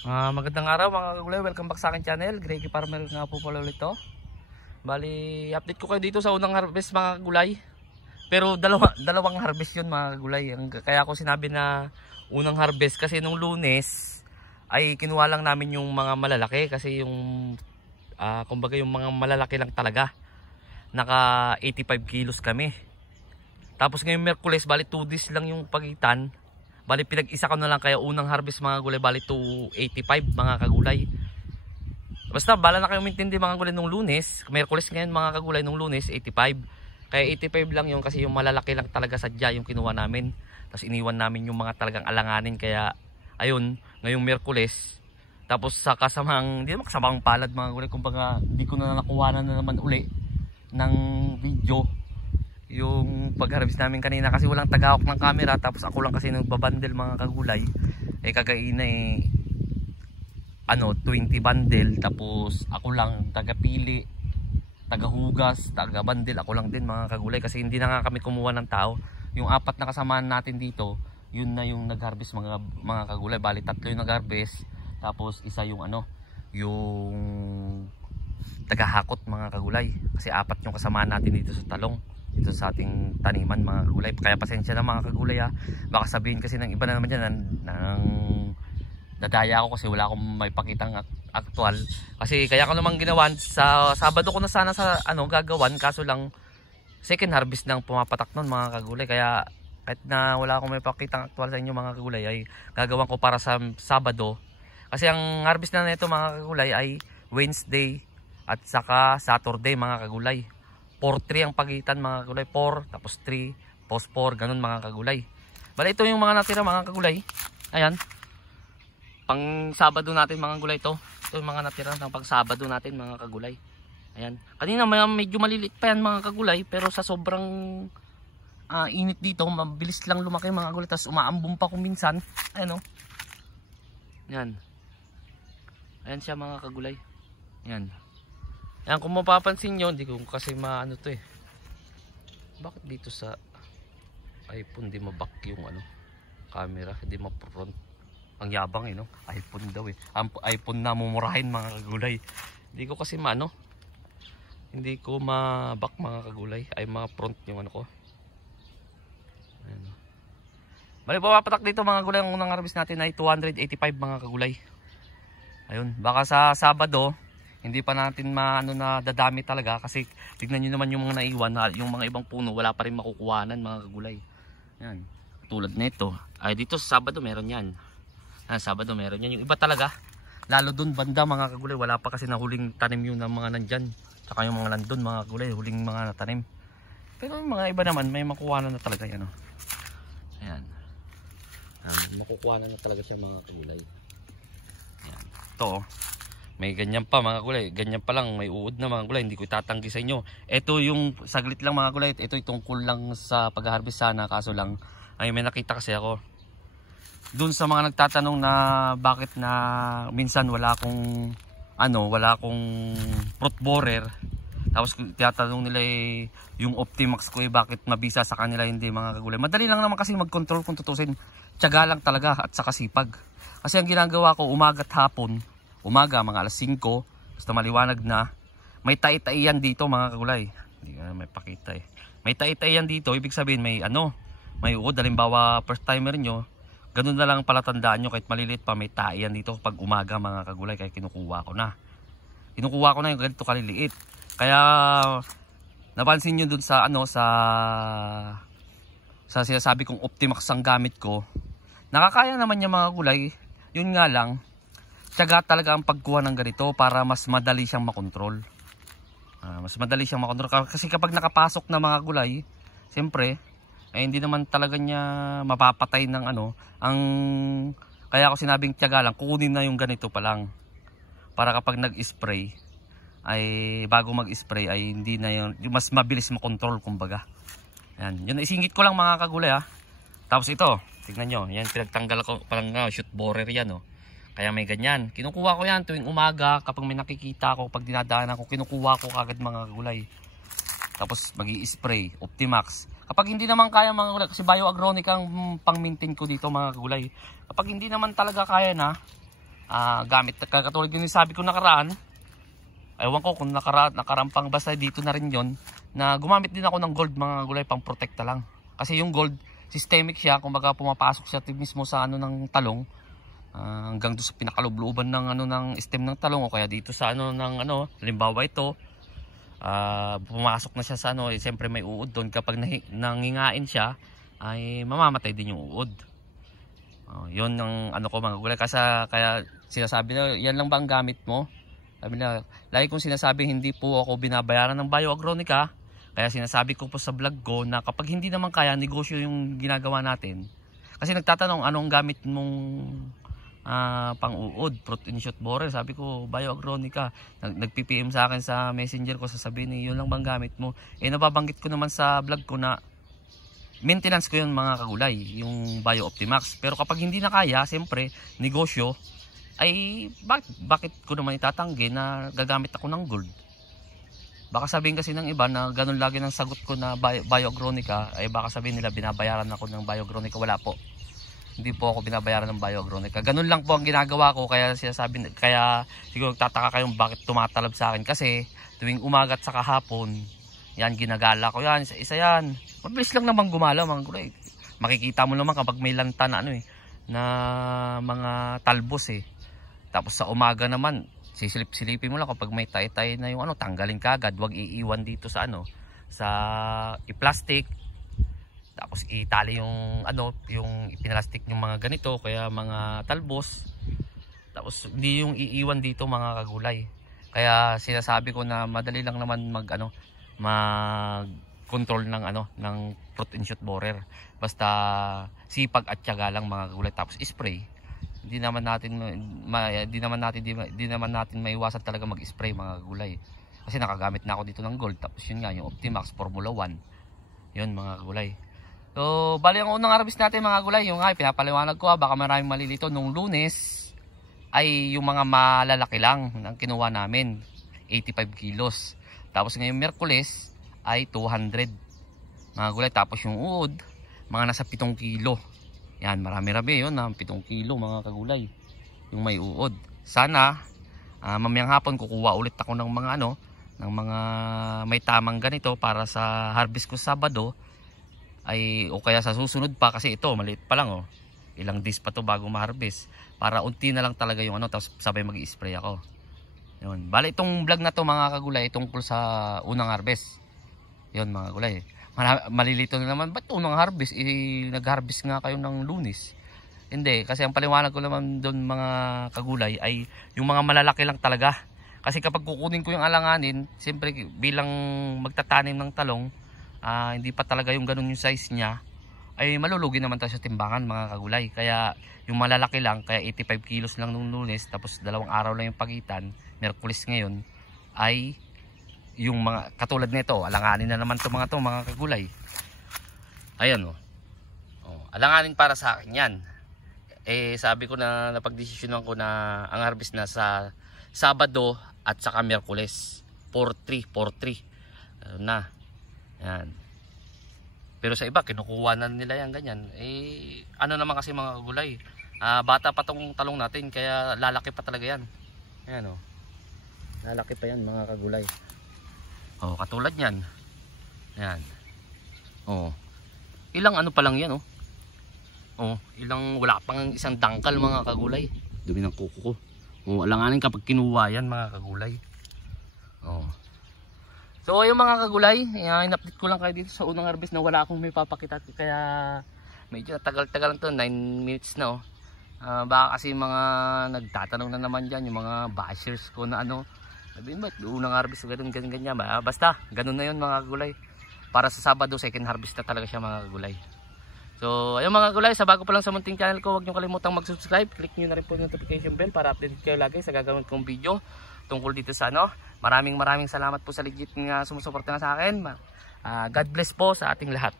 Magandang araw mga kagulay, welcome back sa akin channel. Greggy Farmer nga po pala ulit to. Bali, update ko kayo dito sa unang harvest mga kagulay. Pero dalawang harvest yun mga kagulay. Kaya ako sinabi na unang harvest kasi nung Lunes ay kinuha lang namin yung mga malalaki. Kasi yung, kumbaga yung mga malalaki lang talaga. Naka 85 kilos kami. Tapos ngayong Miyerkules, bali 2 days lang yung pagitan. Bali pinag-isa ko na lang kaya unang harvest mga gulay bali 285 mga kagulay. Basta bala na kayo intindi mga gulay nung Lunes, Miyerkules ngayon mga kagulay nung Lunes 85. Kaya 85 lang yung kasi yung malalaki lang talaga sadya yung kinuha namin. Tapos iniwan namin yung mga talagang alanganin kaya ayun, ngayong Miyerkules. Tapos sa kasamang, hindi naman kasamang palad mga gulay, kumbaga hindi ko na nakuha na naman uli ng video yung pag-harvest namin kanina kasi walang tagahawak ng camera, tapos ako lang kasi nagbabandel mga kagulay. Kagaina 20 bundle, tapos ako lang tagapili, tagahugas, tagabandel, ako lang din mga kagulay kasi hindi na nga kami kumuha ng tao. Yung 4 na kasamaan natin dito, yun na yung nag-harvest mga kagulay. Bali 3 yung nag-harvest, tapos isa yung yung tagahakot mga kagulay kasi 4 yung kasamaan natin dito sa talong, dito sa ating taniman mga kagulay. Kaya pasensya na mga kagulay baka sabihin kasi ng iba na naman dyan nang dadaya ako kasi wala akong may pakitang aktual. Kasi kaya ko naman ginawan sa Sabado ko na sana sa gagawan, kaso lang second harvest nang pumapatak nun mga kagulay. Kaya kahit na wala akong may pakitang aktual sa inyo mga kagulay ay gagawan ko para sa Sabado. Kasi ang harvest na nito mga kagulay ay Wednesday at saka Saturday mga kagulay. 4-3 ang pagitan mga kagulay, 4 tapos 3 post 4, ganun mga kagulay. Bali ito yung mga natira mga kagulay. Ayan, pang Sabado natin mga kagulay to. Ito yung mga natira ng pang Sabado natin mga kagulay. Ayan, kanina medyo maliliit pa yan mga kagulay, pero sa sobrang init dito mabilis lang lumaki mga kagulay. Tapos umaambong pa kung minsan. Ayan o, ayan, ayan siya mga kagulay. Ayan. Ayan, kung mapapansin nyo, hindi ko kasi maano to eh. Bakit dito sa iPhone di maback yung camera, hindi ma-front. Ang yabang no? iPhone daw eh. Ang iPhone na mumurahin mga kagulay. Hindi ko kasi hindi ko ma-back mga kagulay. Ay ma-front yung ko. Ayan. Bali papatak dito mga kagulay, ang unang harvest natin ay 285 mga kagulay. Ayun, baka sa Sabado hindi pa natin na dadami talaga kasi tignan nyo naman yung mga naiwan, yung mga ibang puno wala pa rin makukuhanan mga kagulay. Yan, tulad nito ay dito sa Sabado meron yan. Sabado meron yan. Yung iba talaga lalo dun banda mga kagulay, wala pa kasi na huling tanim yung mga nandyan, tsaka yung mga nandun mga kagulay huling mga natanim. Pero yung mga iba naman may makukuhanan na talaga yan ayan, makukuhanan na talaga siya mga kagulay. Ayan, ito may ganyan pa mga kulay, ganyan pa lang may uod na mga kulay, hindi ko itatanggi sa inyo. Ito yung saglit lang mga kulay, ito tungkol lang sa pag-harvest sana, kaso lang ay may nakita kasi ako dun sa mga nagtatanong na bakit na minsan wala akong fruit borer. Tapos tinatanong nila yung Optimax ko bakit mabisa sa kanila hindi mga kagulay. Madali lang naman kasi mag-control kung tutusin, tiyaga lang talaga at saka sipag. Kasi ang ginagawa ko umaga at hapon, umaga mga alas 5 basta maliwanag na, may tai-tai yan dito mga kagulay. Hindi ka may pakita may tai-tai yan dito, ibig sabihin may may uod. Halimbawa first timer nyo, ganun na lang pala tandaan nyo, kahit maliliit pa may tai yan dito pag umaga mga kagulay. Kaya kinukuha ko na yung ganito kaliliit. Kaya napansin nyo dun sa sa sinasabi kong Optimax ang gamit ko, nakakaya naman yung mga kagulay. Yun nga lang, tiyaga talaga ang pagkuha ng ganito para mas madali siyang makontrol. Kasi kapag nakapasok na mga gulay, siyempre hindi naman talaga niya mapapatay ng kaya ako sinabing tiyaga lang, kukunin na yung ganito pa lang. Para kapag nag-spray, ay bago mag-spray ay hindi na yung mas mabilis makontrol kumbaga. Yan, yun isingit ko lang mga kagulay Tapos ito, tignan nyo, yan pinagtanggal ko parang shoot borer yan Kaya may ganyan. Kinukuha ko yan tuwing umaga kapag may nakikita ako, pag dinadaanan ko, kinukuha ko kagad mga kagulay. Tapos magi-spray, Optimax. Kapag hindi naman kaya mga kagulay, kasi bioagronic ang pang-maintain ko dito mga kagulay. Kapag hindi naman talaga kaya na, gamit. Katulad yung sabi ko nakaraan, ewan ko kung nakarampang, basta dito na rin yon, na gumamit din ako ng gold mga gulay, pang protekta lang. Kasi yung gold, systemic siya, kumbaga pumapasok siya mismo sa ano ng talong, hanggang doon sa pinakalubluban ng ano ng stem ng talong, o kaya dito sa ano ng ano, halimbawa ito, pumasok na siya sa ano, siyempre may uod doon. Kapag nangingain siya, ay mamamatay din yung uod. Yun ang ano ko mga gulay. Kaya sinasabi na, yan lang ba ang gamit mo? Sabi na, lagi kong sinasabi, hindi po ako binabayaran ng Bioagronica. Kaya sinasabi ko po sa vlog ko na kapag hindi naman kaya, negosyo yung ginagawa natin. Kasi nagtatanong, anong gamit mong pang-uod, protein shot borer? Sabi ko, Bioagronica. Nag-PPM sa akin sa messenger ko, sasabihin yun lang bang gamit mo? Nababanggit ko naman sa vlog ko na maintenance ko yun mga kagulay, yung Bio Optimax. Pero kapag hindi na kaya, siyempre, negosyo, ay bakit ko naman itatanggi na gagamit ako ng gold? Baka sabihin kasi ng iba na ganun lagi ng sagot ko na Bioagronica, ay baka sabihin nila binabayaran ako ng Bioagronica. Wala po. Hindi po ako binabayaran ng Bioagronica. Ganun lang po ang ginagawa ko, kaya siguro tataka kayong bakit tumatalab sa akin. Kasi tuwing umaga at saka hapon, yan ginagala ko yan, isa yan. Mabilis lang naman gumalaw mga gulay. Makikita mo naman kapag may lanta na na mga talbos Tapos sa umaga naman, sisilip-silipin mo lang kapag may tay-tay na yung tanggalin ka agad, wag iiwan dito sa sa i-plastic. Tapos itali yung yung ipinlastic yung mga ganito, kaya mga talbos. Tapos hindi yung iiwan dito mga kagulay. Kaya sinasabi ko na madali lang naman mag-control ng protein shot borer. Basta sipag at tiyaga lang mga kagulay, tapos spray. Hindi naman natin maiwasan talaga mag-spray mga kagulay. Kasi nakagamit na ako dito ng gold, tapos yun nga yung Optimax Formula 1. Yun mga kagulay. So, bali ang unang harvest natin mga gulay, yung pinapaliwanag ko baka maraming malilito. Nung Lunes ay yung mga malalaki lang ang kinuha namin, 85 kilos. Tapos ngayong Miyerkules ay 200 mga gulay. Tapos yung uod, mga nasa 7 kilo. Yan, marami-rami yun, 7 kilo mga kagulay yung may uod. Sana mamayang hapon kukuha ulit ako ng mga ng mga may tamang ganito para sa harvest ko Sabado, o kaya sa susunod pa, kasi ito maliit pa lang ilang days pa to bago ma-harvest, para unti na lang talaga yung tapos sabay mag-i-spray ako. Yun, bali itong vlog na to mga kagulay tungkol sa unang harvest. Yun mga kagulay, malilito na naman, ba't unang harvest? Nag-harvest nga kayo ng Lunes. Hindi, kasi ang paliwanag ko naman doon mga kagulay ay yung mga malalaki lang talaga. Kasi kapag kukunin ko yung alanganin, siyempre bilang magtatanim ng talong, hindi pa talaga yung ganun yung size niya, ay malulugi naman tayo sa timbangan mga kagulay. Kaya yung malalaki lang, kaya 85 kilos lang nung Lunes, tapos 2 araw lang yung pagitan, Miyerkules ngayon, ay yung mga katulad nito, alanganin na naman mga kagulay. Ayan alanganin para sa akin yan. Sabi ko na napagdesisyonan ko na ang harvest na sa Sabado at saka Miyerkules, 4-3 na. Yan. Pero sa iba kinukuha na nila yan ganyan. Naman kasi mga kagulay, bata pa tong talong natin, kaya lalaki pa talaga yan. Ayan lalaki pa yan mga kagulay. Katulad yan. Ayan. Ilang pa lang yan ilang, wala pang isang dangkal mga kagulay. Dumi ng kuko ko. Alanganin kapag kinuha yan mga kagulay. So yung mga kagulay, in-update ko lang kayo dito sa unang harvest na wala akong may papakita, kaya medyo tagal-tagal lang to, 9 minutes na baka kasi mga nagtatanong na naman dyan, yung mga bashers ko na sabihin ba unang harvest ganyan. Basta ganun na yun mga kagulay. Para sa Sabado, second harvest na talaga siya mga kagulay. So ayun mga kagulay, sa bago pa lang sa munting channel ko, huwag nyo kalimutang mag-subscribe. Click nyo na rin po yung notification bell para update kayo lagi sa gagawin kong video tungkol dito sa Maraming salamat po sa legit nga sumusuporta na sa akin. God bless po sa ating lahat.